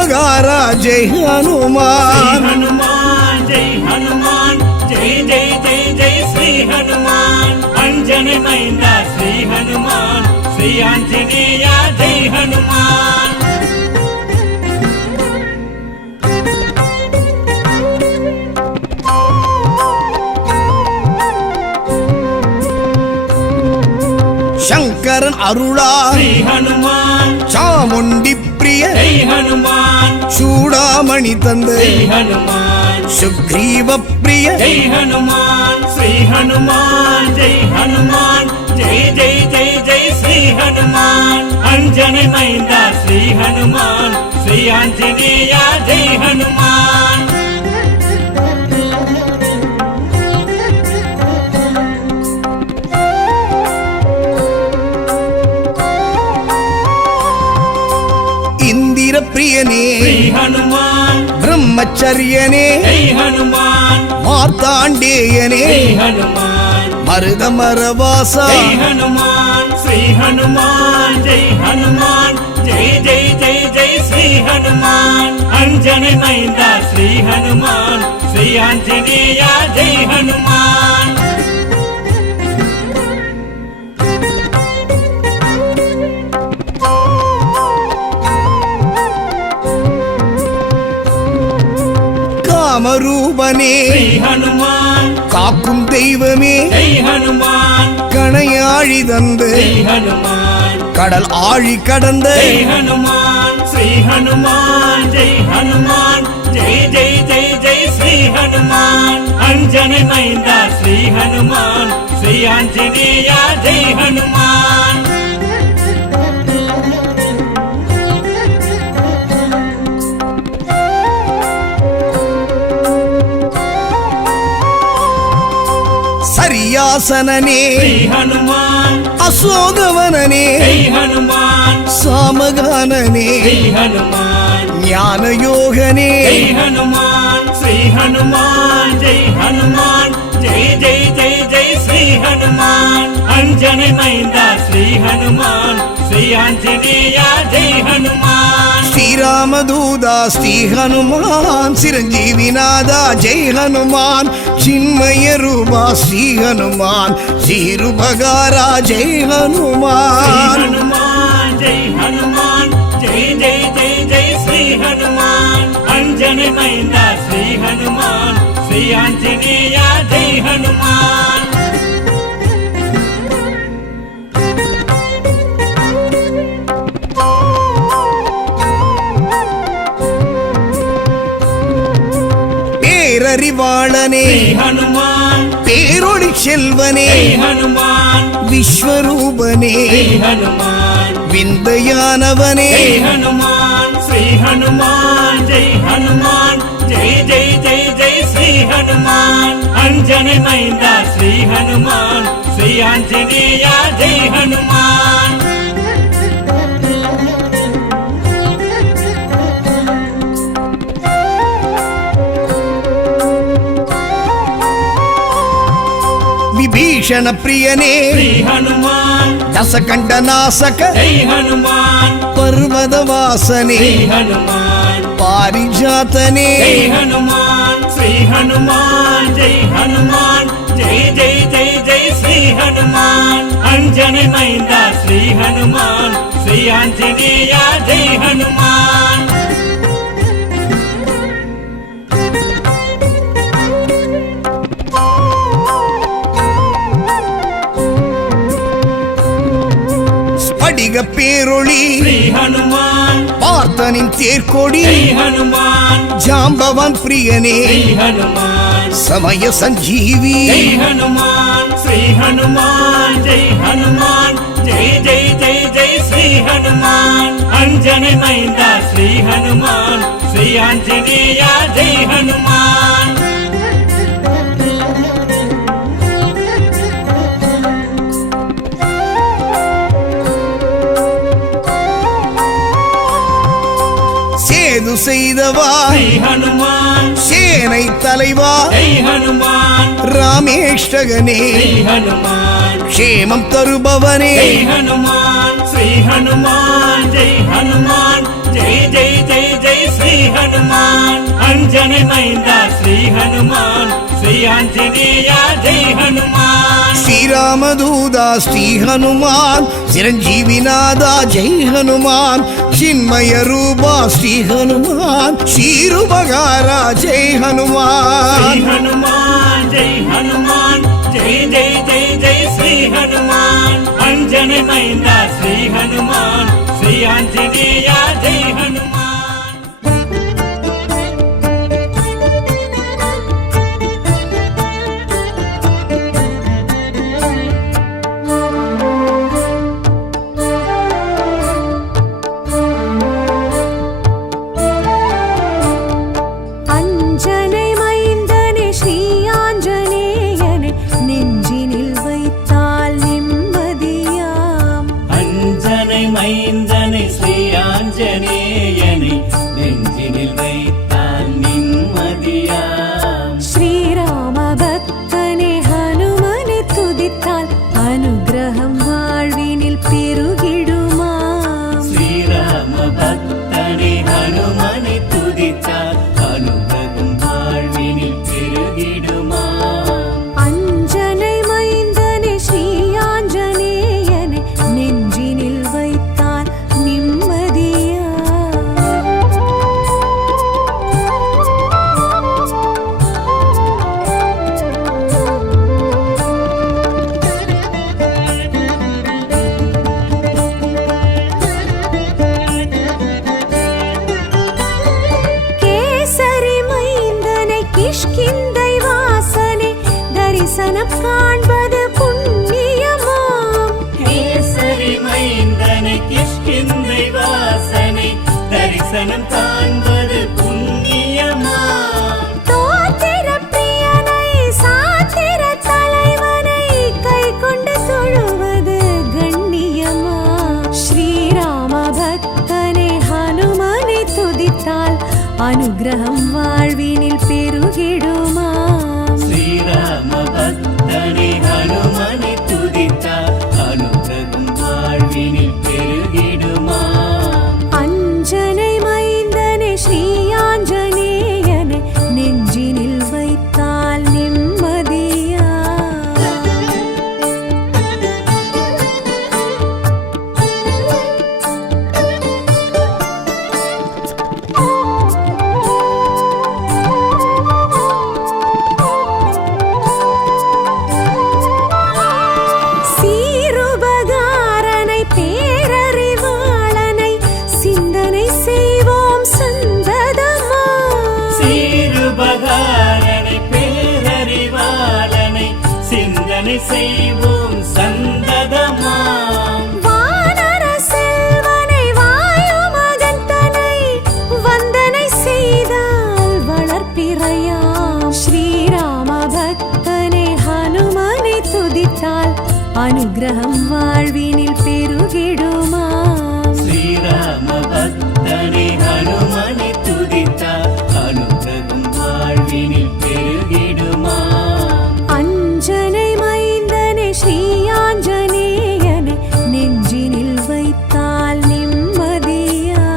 उपकारा जय हनुमान हनुमान जय हनुमान जय जय जय जय श्री हनुमान अंजनी मैंदा श्री हनुमान श्री आंजनेय जय हनुमान शंकरन अरुळा श्री हनुमान चामुंडी प्रिय जय हनुमान चूड़ामणि तंदे श्री हनुमान सुग्रीव प्रिय जय हनुमान श्री हनुमान जय हनुमान जय जय जय जय श्री हनुमान अंजनी मैंदा श्री हनुमान श्री आंजनेय जय हनुमान प्रियने श्री हनुमान ब्रह्मचर्यने जय हनुमान मार्तांडेयने जय हनुमान मरुदमरवासा जय हनुमान श्री हनुमान जय हनुमान जय जय जय जय श्री हनुमान अंजनी मैंदा श्री हनुमान श्री आंजनेय जय हनुमान कामरूपने श्री हनुमान काकुम தெய்வமே जय हनुमान கணையாழி தந்து जय हनुमान கடல் ஆழி கடந்த जय हनुमान श्री हनुमान जय हनुमान जय जय जय जय श्री हनुमान अंजनी मैंदा श्री हनुमान श्री आंजनेय जय हनुमान सरियासनने श्री हनुमान अशोकवनने जय हनुमान सामगानने जय हनुमान ज्ञान योगने जय हनुमान श्री हनुमान जय हनुमान जय जय जय जय श्री हनुमान अंजनी मैंदा श्री हनुमान श्री आंजनेय जय हनुमान श्री रामदूता श्री हनुमान चिरंजीविनादा जय हनुमान चिन्मय रूपा श्री हनुमान श्रीरुपकारा जय हनुमान हनुमान जय हनुमान जय जय जय जय श्री हनुमान अंजनी मैंदा श्री हनुमान श्री आंजनेय जय हनुमान பேரறிவாளனே श्री हनुमान பேரொளி செல்வனே जय हनुमान விஸ்வரூபனே जय हनुमान விந்தையானவனே जय हनुमान श्री हनुमान जय हनुमान जय जय जय जय श्री हनुमान अंजनी मैंदा श्री हनुमान श्री आंजनेय जय हनुमान विभीषण प्रियने श्री हनुमान दशकंड नाशक जय हनुमान पर्वतवासने श्री हनुमान पारिजातने जय हनुमान श्री हनुमान जय हनुमान जय जय जय जय श्री हनुमान अंजनी मैंदा श्री हनुमान श्री आंजनेय जय हनुमान ஸ்படிக பேரொளி श्री हनुमान பார்த்தனின் தேர்கொடி जय हनुमान ஜாம்பவான் பிரியனே श्री हनुमान சமய சஞ்சீவி जय हनुमान श्री हनुमान जय हनुमान जय जय जय जय श्री हनुमान अंजनी मैंदा श्री हनुमान श्री आंजनेय जय हनुमान சேது செய்தவா श्री हनुमान சேனை தலைவா जय हनुमान ராமேஷ்டகனே श्री हनुमान க்ஷேமம் தருபவனே जय हनुमान श्री हनुमान जय हनुमान जय जय जय जय ஹனுமான் அஞ்சனை மைந்தா ஸ்ரீ ஹனுமான் ஸ்ரீ ஆஞ்சநேயா ஜெய் ஹனுமான் ஸ்ரீராமதூதா ஸ்ரீ ஹனுமான் சிரஞ்சீவிநாதா ஜெய் ஹனுமான் சின்மய ரூபா ஸ்ரீ ஹனுமான் ஸ்ரீருபகாரா ஜெய் ஹனுமான் ஸ்ரீ ஹனுமான் ஜெய் ஹனுமான் ஜெய் ஜெய் ஜெய் ஜெய் ஸ்ரீ ஹனுமான் அஞ்சனை மைந்தா ஸ்ரீ ஹனுமான் ஸ்ரீ ஆஞ்சநேயா ஜெய் ஹனுமான் மைந்தனை ஸ்ரீ ஆஞ்சநேயனை நெஞ்சினில் வைத்தால் நிம்மதியாம் ஸ்ரீராம பக்தனை ஹனுமனை துதித்தால் அனுகிரகம் வாழ்வினில் பெருகிடுமாம் ஸ்ரீராம பக்தனை ஹனுமனை துதித்தால் அனுகிரகம் வாழ்வினில் பெருகிடுமாம் அஞ்சனை மைந்தனை ஸ்ரீ ஆஞ்சநேயனை நெஞ்சினில் வைத்தால் நிம்மதியா கேசரி மைந்தனை கிஷ்கிந்தை வாசனை தரிசனம் காண்பது புண்ணியமாம் கேசரி மைந்தனை கிஷ்கிந்தை வாசனை தரிசனம் காண்பது புண்ணியமாம் தோத்திர பிரியனை சாத்திர தலைவனை கை கொண்டு தொழுவது கண்ணியமா ஸ்ரீராம பக்தனை ஹனுமனை துதித்தால் அனுகிரகம் வாழ்வினில் பெருகிடுமாம் ஸ்ரீராம பக்தனை ஹனுமனை துதித்தால் அனுகிரகம் வாழ்வினில் பெருகிடுமாம் அஞ்சனை மைந்தனை ஸ்ரீ ஆஞ்சநேயனை நெஞ்சினில் வைத்தால் நிம்மதியா சீருபகாரனை பேரறிவாளனை சிந்தனை செய்வோம் சந்ததமா சீருபகாரனை பேரறிவாளனை சிந்தனை செய்வோம் சந்ததமாம் வானர செல்வனை வாயு மகந்தனை வந்தனை செய்தால் வளர்ப்பிறையாம் ஸ்ரீராம பக்தனை ஹனுமனை துதித்தால் அனுகிரகம் வாழ்வினில் பெருகிடுமாம் ஸ்ரீராம பக்தனை ஹனுமனை துதித்தால் அனுகிரகம் வாழ்வினில் பெருகிடுமாம் அஞ்சனை மைந்தனை ஸ்ரீ ஆஞ்சநேயனை நெஞ்சினில் வைத்தால் நிம்மதியா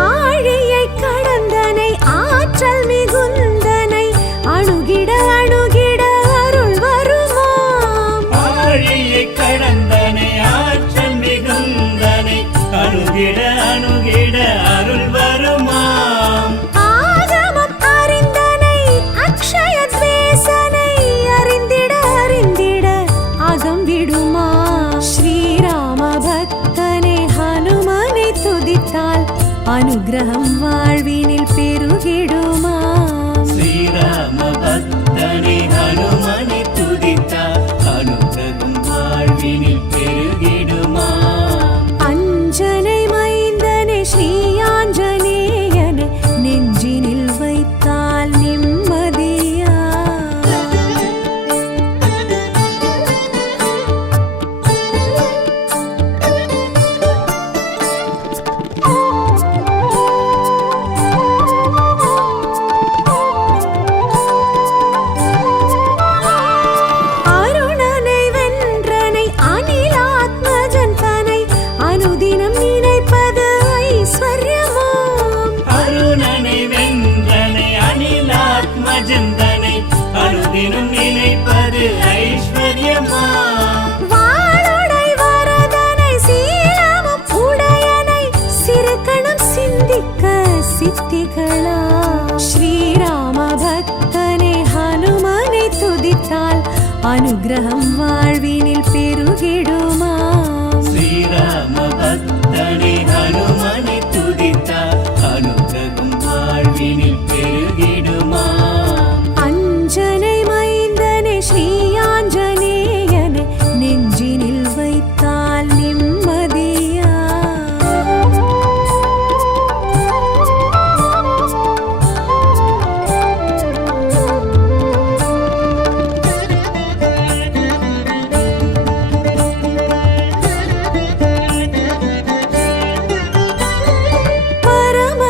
ஆழியை கடந்தனை ஆற்றல் மிகுந்தனை அணுகிட அணுகிட அருள் வருமாம் ஆழியை கடந்தனை ஆற்றல் மிகுந்தனை அணுகிட அணுகிட அருள் வருமாம் ஆகமம் அறிந்தனை அக்ஷய துவேசனை அறிந்திட அறிந்திட அகம் விடுமா ஸ்ரீராம பக்தனை ஹனுமனை துதித்தால் அனுகிரகம் வாழ்வினில் பெருகிடுமாம் ஸ்ரீராம பக்தனை ஹனுமனை துதித்தால் அனுகிரகம் வாழ்வினில் பெருகிடுமாம் அஞ்சனை மைந்தனை ஸ்ரீ ஆஞ்சநேயனை நெஞ்சினில் வைத்தால் நிம்மதியா மூர்த்திகளா ஸ்ரீராம பக்தனே ஹனுமனை துதித்தால் அனுகிரகம் வாழ்வினில் பெருகிடுமா ஸ்ரீராம பக்தனே ஹனுமனை துதித்தால் அனுகிரகம் வாழ்வினில் பெருகிடுமா அஞ்சனை மைந்தனே ஸ்ரீ ஆஞ்சநேயனை நெஞ்சினில் வைத்தால் நிம்மதியா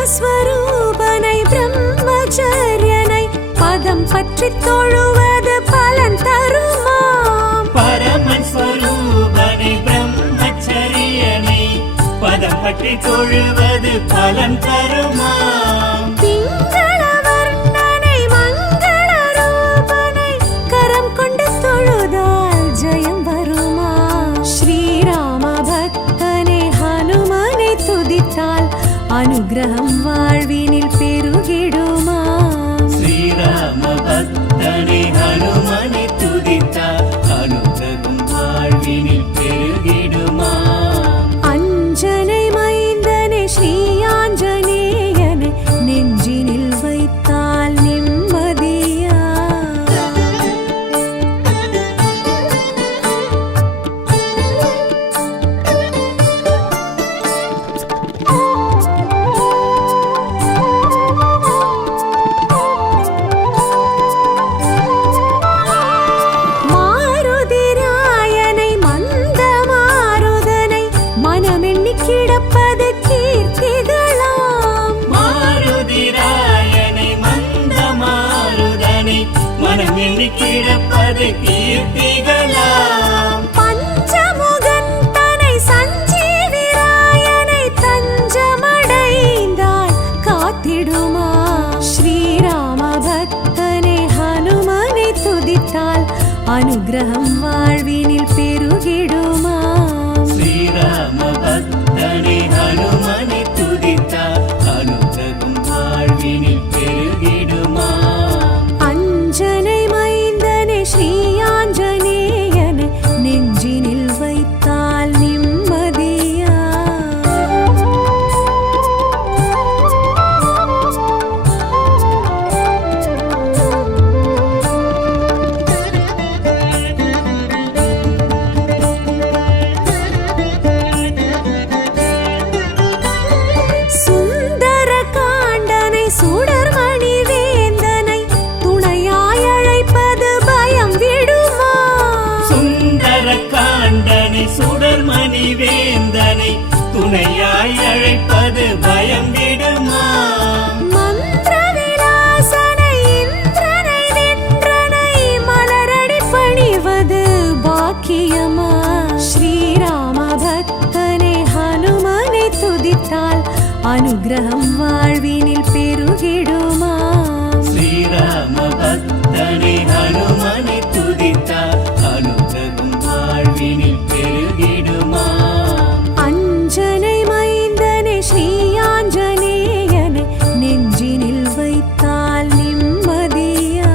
பரமஸ்வரூபனை பிரம்மச்சரியனை பதம் பற்றி தொழுவது பலன் தருமாம் பரமன் ஸ்வரூபனை பிரம்மச்சரியனை பதம் பற்றி தொழுவது பலன் தருமாம் பிங்கள வர்ணனை மங்கள ரூபனை கரம் கொண்டு தொழுதால் ஜெயம் வருமா ஸ்ரீராம பக்தனே ஹனுமனை துதித்தால் அனுகிரகம் வாழ்வினில் பெருகிடுமா ஸ்ரீராம பக்தனே ஹனுமனை துதித்தால் அனுகிரகம் வாழ்வினில் பெருகிடுமா அஞ்சனை மைந்தனே ஸ்ரீ ஆஞ்சநேயனை நெஞ்சினில் வைத்தால் நிம்மதியா மாருதிராயனை மந்த மாருதனை மனமெண்ணி கிடப்பது கீர்த்திகளாம் மாருதிராயனை மந்த மாருதனை மனம் எண்ணி கிடப்பது கீர்த்திகளாம் பஞ்சமுகன் தனை சஞ்சீவிராயனை தஞ்சமடைந்தால் காத்திடுமா ஸ்ரீராம பக்தனே ஹனுமனை துதித்தால் அனுகிரகம் வாழ்வினில் பெருகிடுமா ஸ்ரீராம பக்தனே ஹனுமனை துதித்தால் அனுகிரகம் வாழ்வினில் பெருகிடுமா அஞ்சனை மைந்தனே ஸ்ரீ ஆஞ்சநேயனை நெஞ்சினில் வைத்தால் நிம்மதியா சுந்தர காண்டனை சுடர்மணி வேந்தனை துணையாய் அழைப்பது பயம் விடுமா சுந்தர காண்டனை சுடர்மணி வேந்தனை துணையாய் அழைப்பது பயம் விடுமா மந்திர விலாசனை இந்திரனை வென்றனை மலரடி பணிவது பாக்கியமா ஸ்ரீராம பக்தனே ஹனுமனை துதித்தால் அனுகிரகம் வாழ்வினில் பெருகிடுமா ஸ்ரீராம பக்தனே ஹனுமனை துதித்தால் அனுகிரகம் வாழ்வினில் பெருகிடுமா அஞ்சனை மைந்தனே ஸ்ரீ ஆஞ்சநேயனை நெஞ்சினில் வைத்தால் நிம்மதியா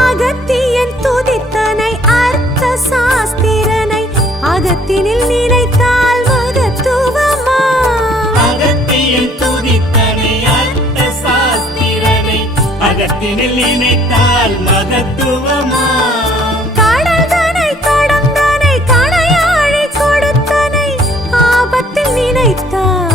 அகத்தியன் துதித்தனை அர்த்த சாஸ்திரனை அகத்தினில் நினைத்தால் மகத்துவமா அகத்தியன் துதித்தனை அர்த்த சாஸ்திரனை அகத்தினில் நினைத்தால் மகத்துவம்